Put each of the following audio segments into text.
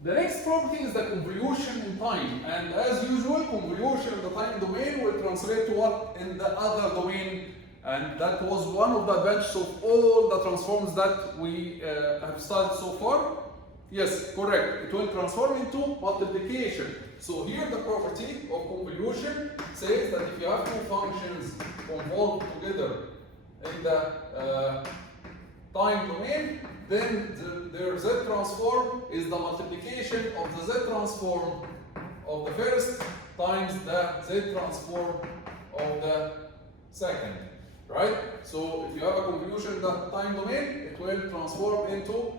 The next property is the convolution in time, and as usual, convolution in the time domain will translate to what in the other domain, and that was one of the advantages of all the transforms that we have studied so far. Yes, correct. It will transform into multiplication. So here the property of convolution says that if you have two functions convolved together in the time domain, then their Z transform is the multiplication of the Z transform of the first times the Z transform of the second, right? So if you have a convolution in the time domain, it will transform into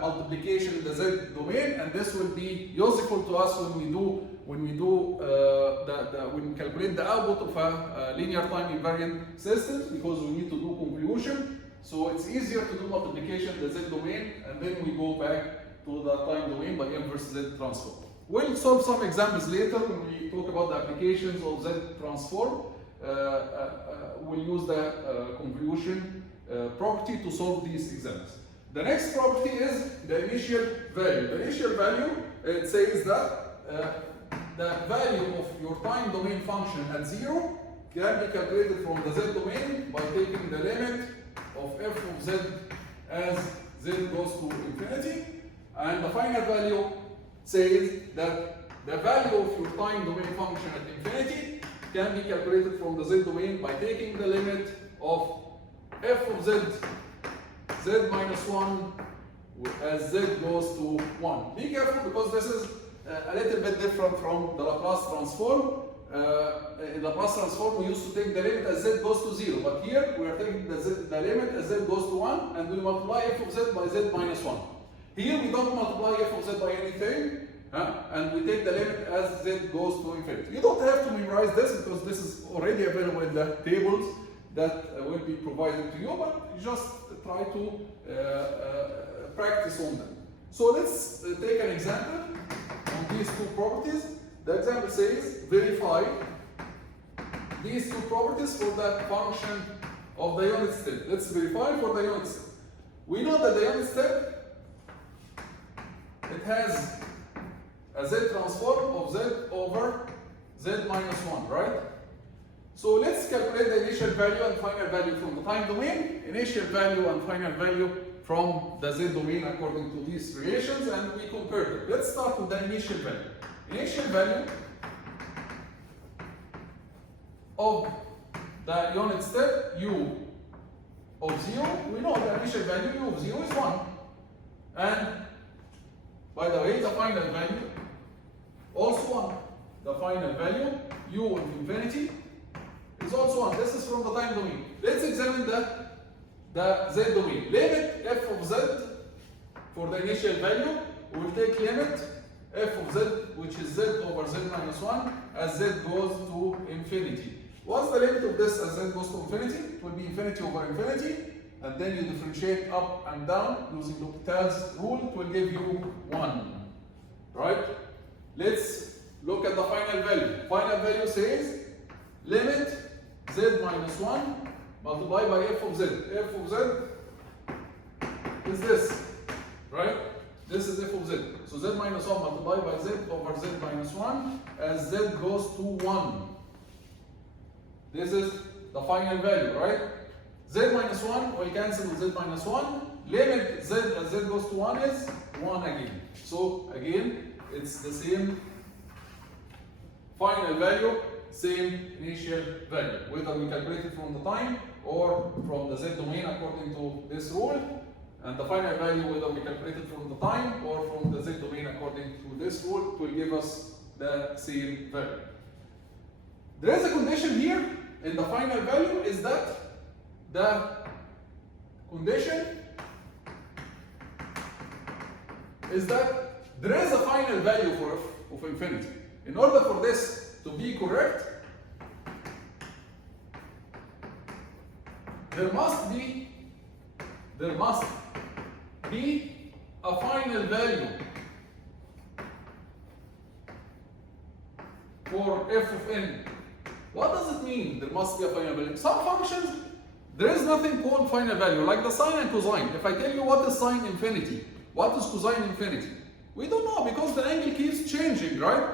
multiplication in the Z domain, and this will be useful to us when we calculate the output of a linear time invariant system, because we need to do convolution. So it's easier to do multiplication in the Z domain, and then we go back to the time domain by inverse Z transform. We'll solve some examples later when we talk about the applications of Z transform. We'll use the convolution property to solve these examples. The next property is the initial value. The initial value, it says that the value of your time domain function at 0 can be calculated from the Z domain by taking the limit of f of z as z goes to infinity, and the final value says that the value of your time domain function at infinity can be calculated from the Z domain by taking the limit of f of z, z minus 1 as z goes to 1. Be careful, because this is a little bit different from the Laplace transform. In the Laplace transform, we used to take the limit as z goes to 0, but here we are taking the limit as z goes to 1, and we multiply f of z by z minus 1. Here we don't multiply f of z by anything, and we take the limit as z goes to infinity. You don't have to memorize this, because this is already available in the tables that will be provided to you, but you just try to practice on them. So let's take an example on these two properties. The example says verify these two properties for the function of the unit step. Let's verify for the unit step. We know that the unit step, it has a z transform of z over z minus 1, right? So let's calculate the initial value and final value from the time domain, initial value and final value from the Z domain according to these relations, and we compare them. Let's start with the initial value. Initial value of the unit step u of 0, we know the initial value u of 0 is 1. And by the way, the final value also 1. The final value u of infinity is also 1. This is from the time domain. Let's examine the Z domain. Limit f of z for the initial value, we will take limit f of z, which is z over z minus 1, as z goes to infinity. What's the limit of this as z goes to infinity? It will be infinity over infinity, and then you differentiate up and down using L'Hopital's rule. It will give you 1. Right? Let's look at the final value. Final value says limit z minus 1 multiplied by f of z. F of z is this, right? This is f of z. So z minus 1 multiplied by z over z minus 1 as z goes to 1. This is the final value, right? Z minus 1 will cancel with z minus 1. Limit z as z goes to 1 is 1 again. So again, it's the same final value, same initial value, whether we calculate it from the time or from the Z domain according to this rule, and the final value, whether we calculate it from the time or from the Z domain according to this rule, it will give us the same value. There is a condition here in the final value, is that the condition is that there is a final value of infinity. In order for this to be correct, there must be a final value for f of n. What does it mean, there must be a final value? Some functions, there is nothing called final value, like the sine and cosine. If I tell you what is sine infinity, what is cosine infinity, We don't know because the angle keeps changing, right?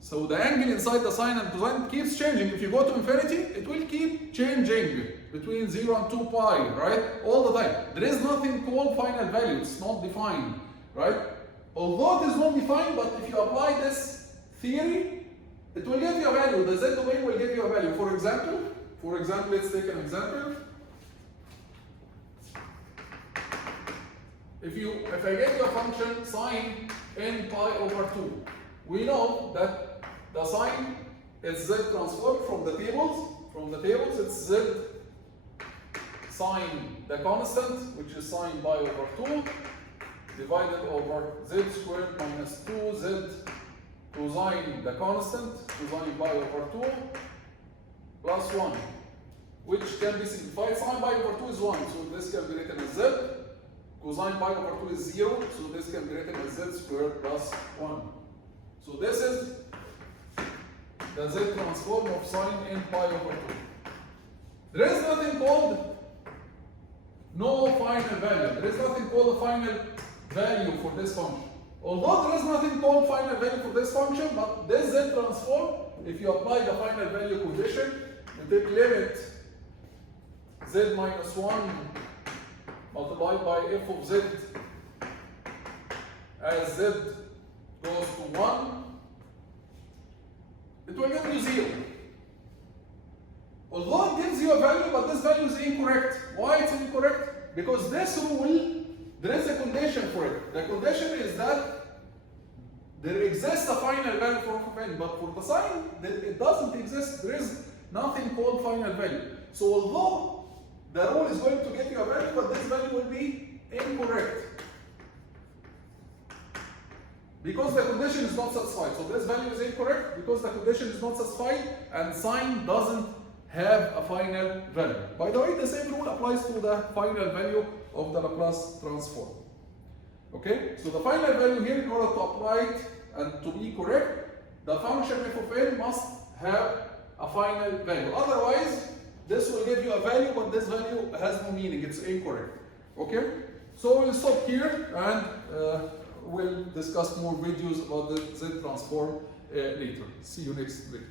So the angle inside the sine and cosine keeps changing. If you go to infinity, it will keep changing between 0 and 2 pi, right? All the time. There is nothing called final value. It's not defined, right? Although it is not defined, but if you apply this theory, it will give you a value. The z domain will give you a value. For example, let's take an example. If I give you a function sine n pi over 2, we know that the sine is z transformed from the tables. From the tables, it's z sine the constant, which is sine pi over 2, divided over z squared minus 2z cosine the constant, cosine pi over 2, plus 1, which can be simplified. Sine pi over 2 is 1, so this can be written as z. Cosine pi over 2 is 0, so this can be written as z squared plus 1. So this is the z transform of sine n pi over 2. There is nothing called no final value. There is nothing called a final value for this function. Although there is nothing called final value for this function, but this z transform, if you apply the final value condition, you take limit z minus 1 multiplied by f of z as z goes to 1, it will give you 0. Although it gives you a value, but this value is incorrect. Why it's incorrect? Because this rule, there is a condition for it. The condition is that there exists a final value for f of n, but for the sine, it doesn't exist. There is nothing called final value. So although the rule is going to give you a value, but this value will be incorrect. Because the condition is not satisfied. So this value is incorrect because the condition is not satisfied and sine doesn't have a final value. By the way, the same rule applies to the final value of the Laplace transform. Okay? So the final value here, in order to apply it and to be correct, the function f of n must have a final value. Otherwise, this will give you a value, but this value has no meaning. It's incorrect. Okay? So we'll stop here and we'll discuss more videos about the Z transform later. See you next week.